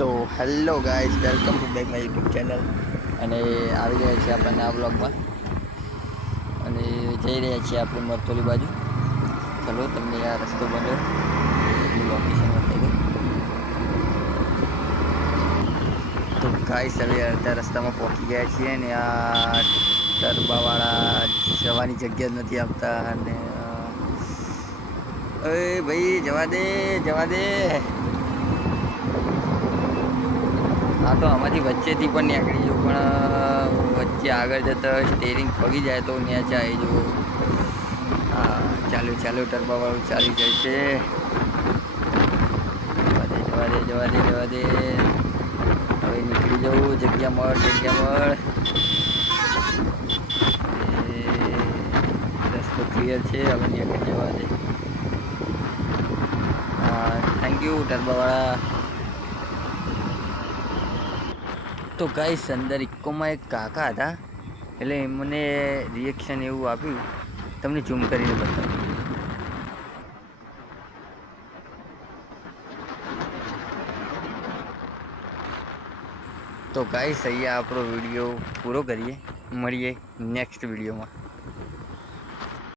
તો hello guys, welcome to back my YouTube channel. અને આવી ગયા છીએ આપણે આ બ્લોગમાં અને જઈ રહ્યા છીએ આપણે મરતોલી બાજુ. ચલો તમને આ રસ્તો બન્યો લોકેશન બતાવી દઉં. તો ગાઈસ હવે અડધા રસ્તામાં પહોંચી ગયા છીએ અને આ ટરબાવાળા જવાની જગ્યા જ નથી આપતા. અને અરે ભાઈ જવા દે, જવા દે. હા તો આમાંથી વચ્ચેથી પણ નીકળી જવું, પણ વચ્ચે આગળ જતા સ્ટેરિંગ પગી જાય તો ન્યાચે આવી જવું. હા ચાલ્યું ચાલ્યું, ટરબાવાળું ચાલી જાય છે. જવા દે, જવા દે, જવા દે, જવા દે. હવે નીકળી જવું. જગ્યા મળ, જગ્યા મળ. એ રસ્તો ક્લિયર છે, હવે નીકળી જવા દે. હા થેન્ક યુ ટરબાવાળા. તો ગાઈસ અંદર ઇક્કોમાં એક કાકા હતા, એટલે એમને રિએક્શન એવું આપ્યું, તમને ઝૂમ કરીને બતાવું. તો ગાઈસ અહીંયા આપણો વિડીયો પૂરો કરીએ, મળીએ નેક્સ્ટ વિડીયોમાં.